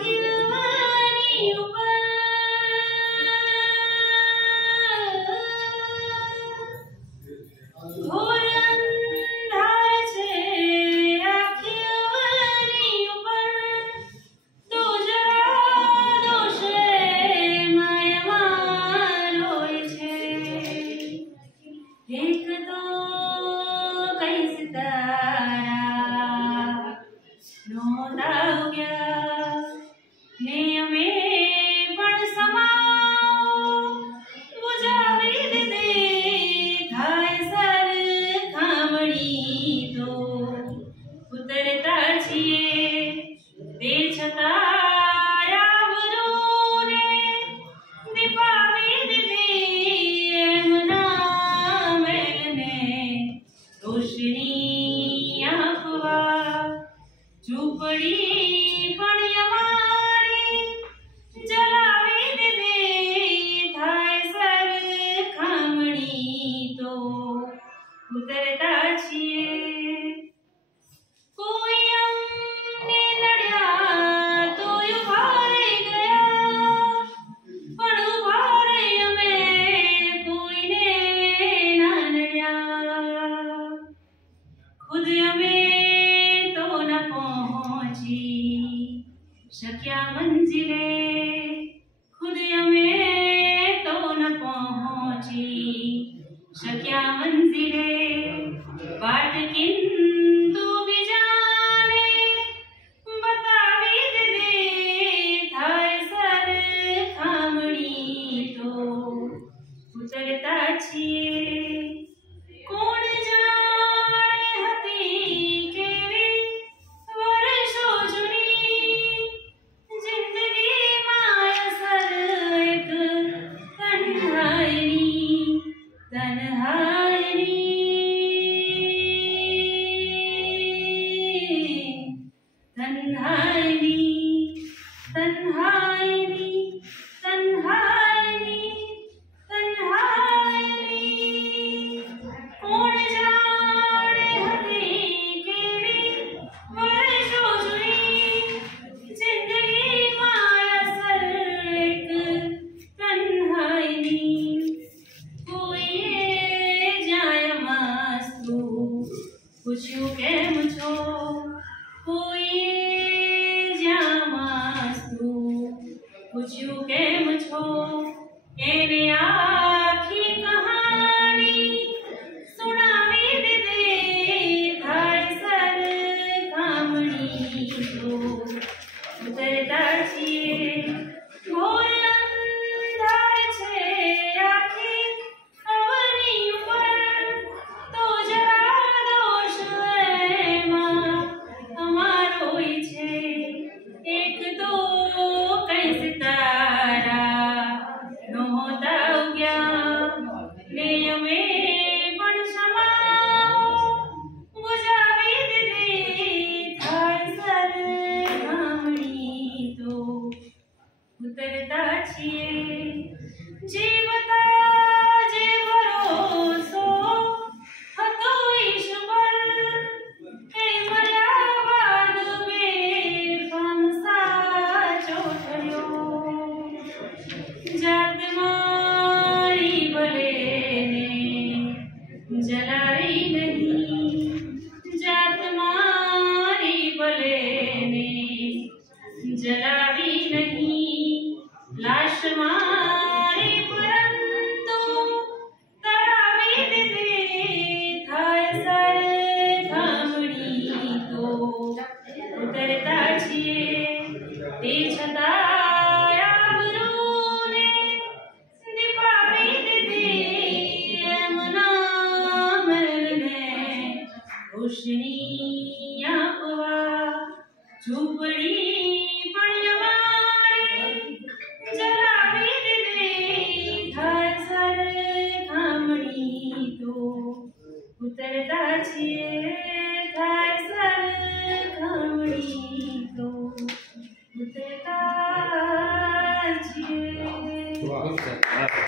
આખીઓની ઉપર ઘોર અંધાર છે આખીઓની ઉપર તો જરા દોષે માયામાં રોય છે એક તો કઈ સિતારા નોંધાવ્યા ને અમે પણ સમાઓ બુજાવી દીધે થાય સરખામણી તો ઉતરતા છીએ તે છતાં આવરૂને દીપાવી દીધી એમના મેલને રોશની આપવા ઝૂંપડી પણ અમારી જલાવી દીધી થાય સરખામણી તો ઉતરતા છીએ કોઈ અમને નડ્યા તો ઊભા રહી ગયા પણ ઊભા રહી અમે કોઈને ના નડ્યા ખુદ અમે તો ન પહોંચી શક્યા મંજિલે ખુદ અમે તો ન પહોંચી શક્યા મંજિલે વાટ કિંતુ બીજાને બતાવી દીધી થાય સરખામણી તો ઉતરતા છીએ કોણ જાણે હતી કેવી વર્ષો જૂની જિંદગીમાં અસર એક તન્હાઈની તન્હાઈની કોણ જાણે હતી કેવી વર્ષો જૂની જિંદગીમાં અસર એક તન્હાઈની કોઈએ જાય મસ્તુ પૂછ્યું કેમ છો કોઈએ જ્યાં મસ્તુ પૂછ્યું કેમ છો એને આખી કહાની સુણાવી દીધી થાય સરખામણી તો ઉતરતા છીએ ઘોર અંધાર છે આખી અવની ઉપર તો જરા દોષ એમાં અમારોય છે એક તો કઈ સિતારા નોંધાવ્યા ને અમે પણ સમાઓ બુજાવી દીધી થાય સરખામણી તો ઉતરતા છીએ જીવતા જે ભરોસો હતો ઈશ પર એ મર્યા બાદ બેફામ સાચો થયો જાત મારી ભલે ને જલાવી નહીં જાત મારી ભલે ને જલાવી નહીં લાશ મારી પરંતુ તરાવી દીધી થાય સરખામણી તો ઉતરતા છીએ તે છતાં આવરૂને દીપાવી દીધી એમના મેલને રોશની આપવા ઝૂંપડી પણ અમારી જલાવી દીધી થાય સરખામણી તો ઉતરતા છીએ